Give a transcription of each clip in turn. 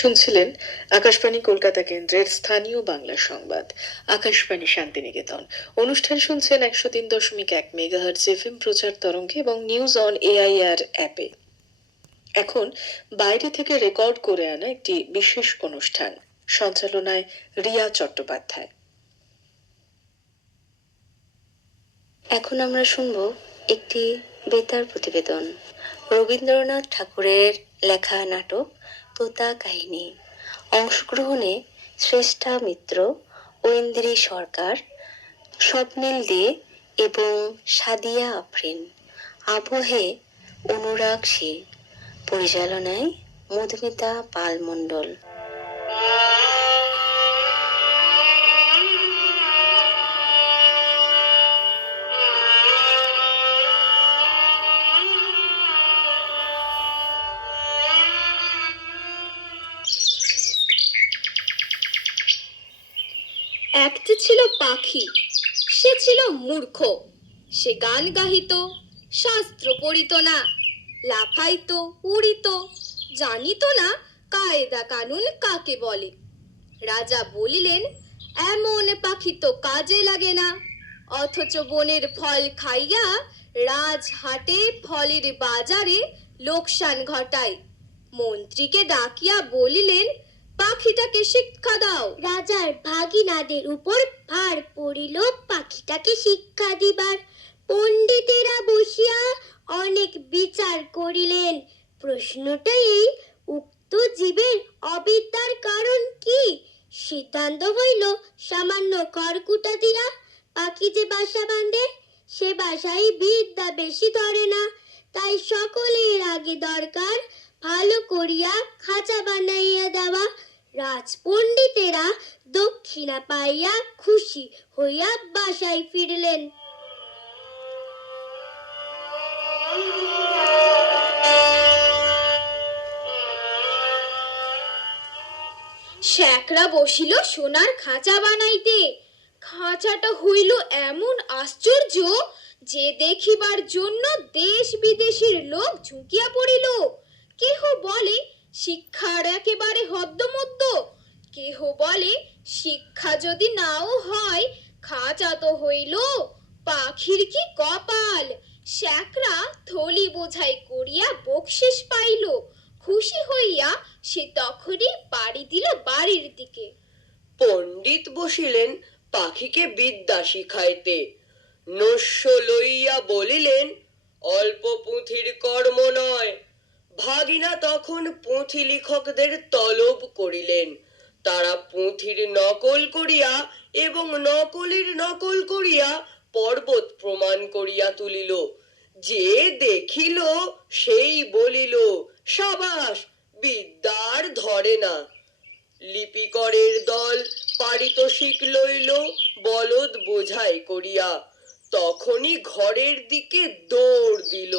শুনছিলেন আকাশবাণী কলকাতা কেন্দ্রের স্থানীয় বাংলা সংবাদ। আকাশবাণী শান্তিনিকেতন। অনুষ্ঠান শুনছেন 103.1 মেগাহার্টজ এফএম প্রচার তরঙ্গে এবং নিউজ অন এআইআর অ্যাপে। এখন বাইরে থেকে রেকর্ড করে আনা একটি বিশেষ অনুষ্ঠান, সঞ্চালনায় রিয়া চট্টোপাধ্যায়। এখন আমরা শুনব একটি বেতার প্রতিবেদন। রবীন্দ্রনাথ ঠাকুরের লেখা নাটক তোতা কাহিনী। অংশগ্রহণে শ্রেষ্ঠা মিত্র, ঐন্দ্রী সরকার, স্বপ্নিল দে এবং সাদিয়া আফরিন। আবহে অনুরাগ শীল। পরিচালনায় মধুমিতা পাল মণ্ডল। একটি ছিল পাখি, সে ছিল মূর্খ। সে গান গাহিত, শাস্ত্র পড়িত না, লাফাইত, উড়িত, জানিত না কায়দা কানুন কাকে বলে। রাজা বলিলেন, এমন পাখি তো কাজে লাগে না, অথচ বনের ফল খাইয়া রাজহাটে ফলের বাজারে লোকসান ঘটায়। মন্ত্রীকে ডাকিয়া বলিলেন, পাখিটাকে শিক্ষা দাও। রাজার ভাগিনাদের উপর ভার পড়িল পাখিটাকে শিক্ষা দিবার। পণ্ডিতেরা বসিয়া অনেক বিচার করিলেন। প্রশ্নটা এই, উক্ত জীবের অবিদ্যার কারণ কি? সিদ্ধান্ত হইল, সামান্য খড়কুটা দিয়া পাখি যে বাসা বাঁধে, সে বাসায় বিদ্যা বেশি ধরে না। তাই সকলের আগে দরকার ভালো করিয়া খাঁচা বানাইয়া দেওয়া। রাজপণ্ডিতেরা দক্ষিণা পাইয়া খুশি হইয়া বাসায় ফিরলেন। শ্যাকরা বসিল সোনার খাঁচা বানাইতে। খাঁচাটা হইল এমন আশ্চর্য যে দেখিবার জন্য দেশ বিদেশের লোক ঝুঁকিয়া পড়িল। কেহ বলে শিক্ষার একেবারে হদ্দমদ্দ, কেহ বলে শিক্ষা যদি নাও হয়, খাঁচা তো হইল, পাখির কি কপাল। শ্যাকরা থলি বোঝাই করিয়া বকশিস পাইল। খুশি হইয়া সে তখনই পাড়ি দিল বাড়ির দিকে। পণ্ডিত বসিলেন পাখিকে বিদ্যা শিখাইতে। নস্য লইয়া বলিলেন, অল্প পুঁথির কর্ম নয়। ভাগিনা তখন পুঁথি লিখকদের তলব করিলেন। তারা পুঁথির নকল করিয়া এবং নকলের নকল করিয়া পর্বত প্রমাণ করিয়া তুলিল। যে দেখিল সেই বলিল, সাবাস, বিদ্যার ধরে না। লিপিকরের দল পারিতোষিক লইল বলদ বোঝাই করিয়া। তখনই ঘরের দিকে দৌড় দিল।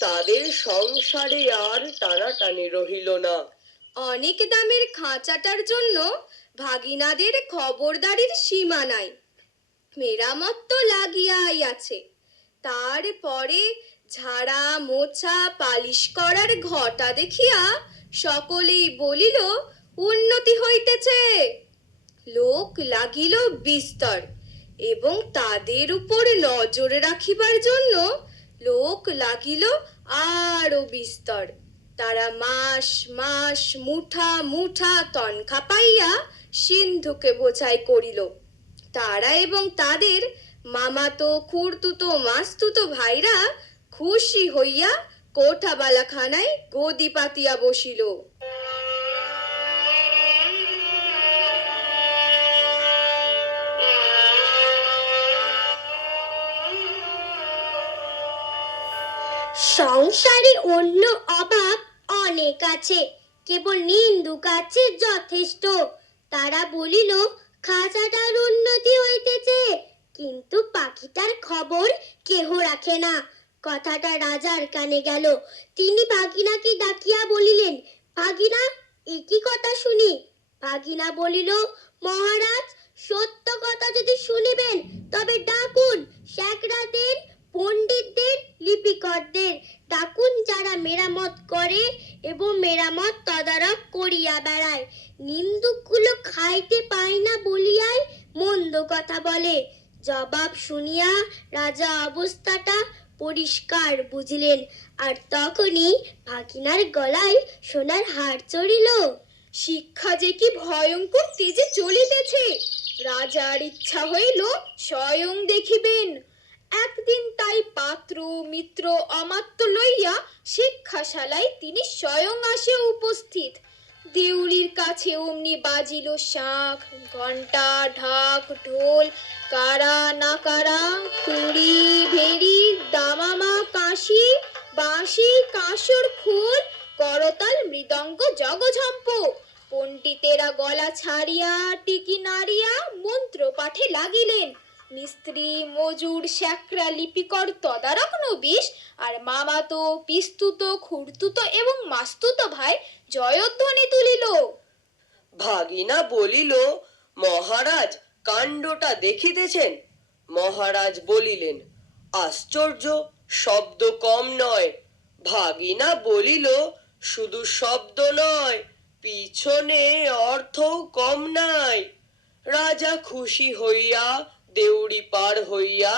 তাদের সংসারে আর টানাটানি রহিল না। অনেক দামের খাঁচাটার জন্য ভাগিনাদের খবরদারির সীমা নাই। মেরামত তো লাগিয়াই আছে। তারপরে ঝাড়া মোছা পালিশ করার ঘটা দেখিয়া সকলেই বলিল, উন্নতি হইতেছে। লোক লাগিল বিস্তর এবং তাদের উপর নজর রাখিবার জন্য লোক লাগিল আরো বিস্তর। তারা মাস মাস মুঠা মুঠা তনখা পাইয়া সিন্ধুকে বোঝাই করিল। তারা এবং তাদের মামাতো খুড়তুতো মাস্তুতো ভাইরা খুশি হইয়া কোঠাবালাখানায় গদি পাতিয়া বসিল। সংসারে অন্য অভাব অনেক আছে, কেবল নিন্দুক আছে যথেষ্ট। তারা বলিল, খাঁচাটার উন্নতি হইতেছে, কিন্তু পাখিটার খবর কেহ রাখে না। কথাটা রাজার কানে গেল। তিনি ভাগিনাকে ডাকিয়া বলিলেন, ভাগিনা, একই কথা শুনি। ভাগিনা বলিল, মহারাজ, সত্য কথা যদি শুনিবেন তবে ডাকুন শ্যাকরাদের, পণ্ডিতদের, লিপিকরদের ডাকুন, যারা তারা মেরামত করে এবং মেরামত তদারক করিয়া বেড়ায়। নিন্দুকগুলো খাইতে পায় না বলিয়াই মন্দ কথা বলে। জবাব শুনিয়া রাজা অবস্থাটা পরিষ্কার বুঝিলেন, আর তখনই ভাগিনার গলায় সোনার হার চড়িল। শিক্ষা যে কি ভয়ঙ্কর তেজে চলিতেছে। রাজার ইচ্ছা হইল স্বয়ং দেখিবেন। একদিন তাই পাত্র মিত্র অমাত্য লইয়া শিক্ষাশালায় তিনি স্বয়ং আসিয়া উপস্থিত। দেউলির কাছে অমনি বাজিল শাঁখ, ঘণ্টা, ঢাক, ঢোল, কারা না কারা, তুড়ি, ভেড়ি, দামামা, কাশি, বাঁশি, কাঁসর খোল, করতাল, মৃদঙ্গ, জগঝম্প। পণ্ডিতেরা গলা ছাড়িয়া টিকি নাড়িয়া মন্ত্র পাঠে লাগিলেন। মিস্ত্রি, মজুর, শ্যাকরা, লিপিকর, তদারক নবিশ আর মামাতো, পিস্তুত, খুড়তুত এবং মাস্তুত ভাই জয়ধ্বনি তুলিল। ভাগিনা বলিল, মহারাজ কাণ্ডটা দেখিতেছেন? মহারাজ বলিলেন, আশ্চর্য, শব্দ কম নয়। ভাগিনা বলিল, শুধু শব্দ নয়, পিছনে অর্থও কম নাই। রাজা খুশি হইয়া দেউড়ি পার হইয়া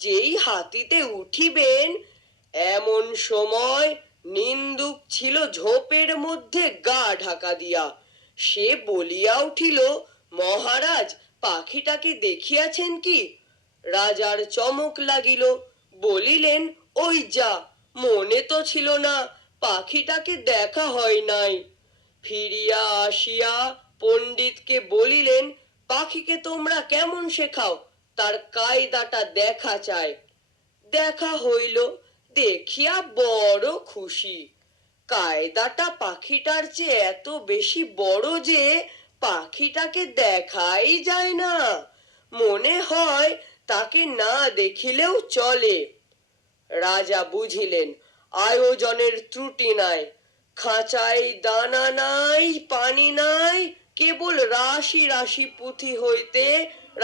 যেই হাতিতে উঠিবেন, এমন সময় নিন্দুক ছিল ঝোপের মধ্যে গা ঢাকা দিয়া। সে বলিয়া উঠিল, মহারাজ পাখিটাকে দেখিয়াছেন কি? রাজার চমক লাগিল, বলিলেন, ওই যা, মনে তো ছিল না, পাখিটাকে দেখা হয় নাই। ফিরিয়া আসিয়া পণ্ডিতকে বলিলেন, পাখিকে তোমরা কেমন শেখাও, তার কায়দাটা দেখা চাই। দেখা হইল, দেখিয়া বড় খুশি। কায়দাটা পাখিটার চেয়ে এত বেশি বড় যে পাখিটাকে দেখাই যায় না। মনে হয় তাকে না দেখিলেও চলে। রাজা বুঝিলেন আয়োজনের ত্রুটি নাই। খাঁচায় দানা নাই, পানি নাই, কেবল রাশি রাশি পুঁথি হইতে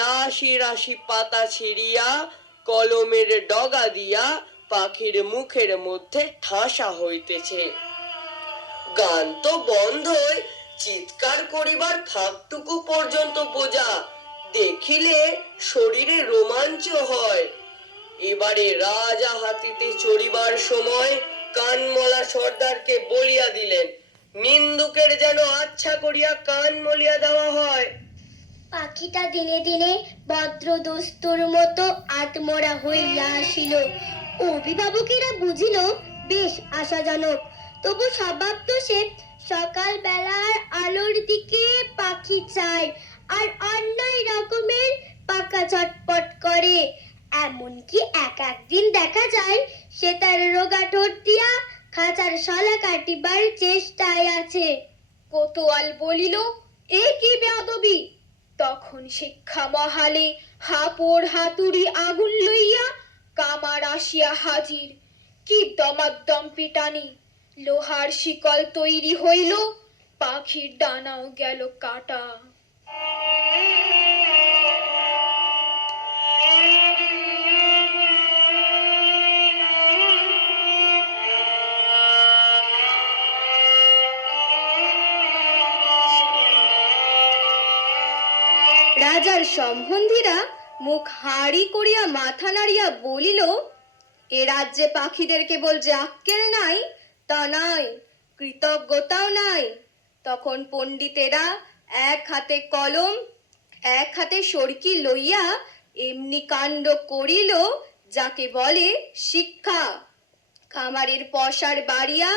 রাশি রাশি পাতা ছিঁড়িয়া কলমের ডগা দিয়া পাখির মুখের মধ্যে ঠাসা হইতেছে। গান তো বন্ধই, চিৎকার করিবার ফাঁকটুকু পর্যন্ত বোঝা, দেখিলে শরীরে রোমাঞ্চ হয়। এবারে রাজা হাতিতে চড়িবার সময় কানমলা সর্দারকে বলিয়া দিলেন, নিন্দুকের যেন আচ্ছা করিয়া কান মলিয়া দেওয়া হয়। পাখিটা দিনে দিনে ভদ্র দস্তুর মতো আত্মরা হইয়া আসিল। অভিভাবকেরা বুঝিল বেশ আশাজনক, তবু স্বভাব তো সে সকাল বেলার আলোর দিকে পাখি চায় আর অন্যায় রকমের পাকা চটপট করে। এমনকি একদিন দেখা যায় সে তার রোগা ঠোঁট দিয়া খাঁচার শলা কাটিবার চেষ্টায় আছে। কোতোয়াল বলিল, এ কি বেয়াদবি! তখন শিক্ষা মহালে হাপড় হাতুড়ি আগুন লইয়া কামার আসিয়া হাজির। কি দমাদ্দম পিটানি! লোহার শিকল তৈরি হইল, পাখির ডানাও গেল কাটা। রাজার সম্বন্ধীরা মুখ হাড়ি করিয়া মাথা নাড়িয়া বলিল, এ রাজ্যে পাখিদের কেবল যে আক্কেল নাই তা নয়, কৃতজ্ঞতাও নাই। তখন পণ্ডিতেরা এক হাতে কলম এক হাতে সরকি লইয়া এমনি কাণ্ড করিল যাকে বলে শিক্ষা। কামারের পশার বাড়িয়া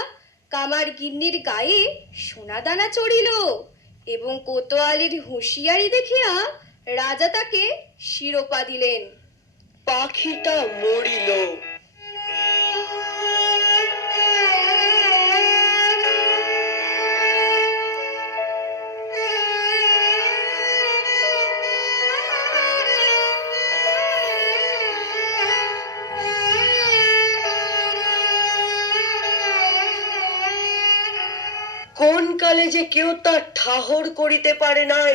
কামার গিন্নির গায়ে সোনাদানা চড়িল এবং কোতোয়ালির হুঁশিয়ারি দেখিয়া রাজা তাকে শিরোপা দিলেন। পাখিটা মরিল। কোন কালে যে কেউ তা ঠাহর করিতে পারে নাই।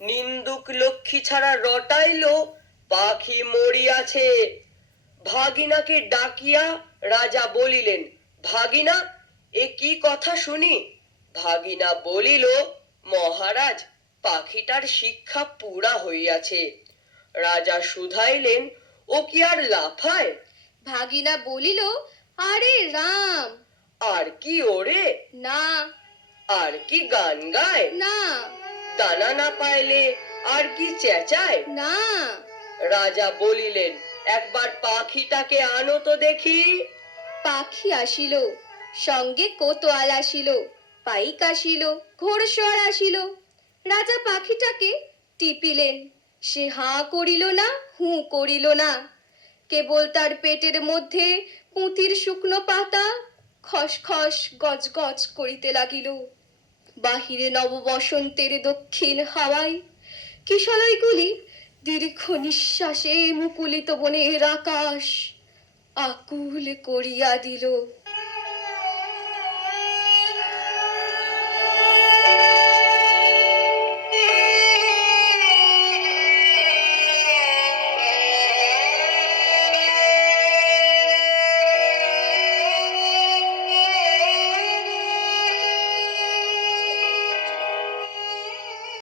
নিন্দুক লক্ষ্মী ছাড়া রটাইল, পাখি মরিয়াছে। ভাগিনাকে ডাকিয়া রাজা বলিলেন, ভাগিনা, এ কি কথা শুনি? ভাগিনা বলিল, মহারাজ, পাখিটার শিক্ষা পুরা হইয়াছে। রাজা শুধাইলেন, ও কি আর লাফায়? ভাগিনা বলিল, আরে রাম, আর কি ওরে? না আর কি গান গায়? না দানা না পাইলে আর কি চেঁচায়? না। রাজা বলিলেন, একবার পাখিটাকে আনো তো দেখি। পাখি আসিল, সঙ্গে কোতোয়াল আসিল, পাইক আসিল, ঘোড়সওয়ার আসিল। রাজা পাখিটাকে টিপিলেন, সে হাঁ করিল না, হুঁ করিল না। কেবল তার পেটের মধ্যে পুঁতির শুকনো পাতা খসখস গজগজ করিতে লাগিল। বাহিরে নববসন্তের দক্ষিণ হাওয়ায় কিশলয়গুলি দীর্ঘ নিঃশ্বাসে মুকুলিত বনের আকাশ আকুল করিয়া দিল।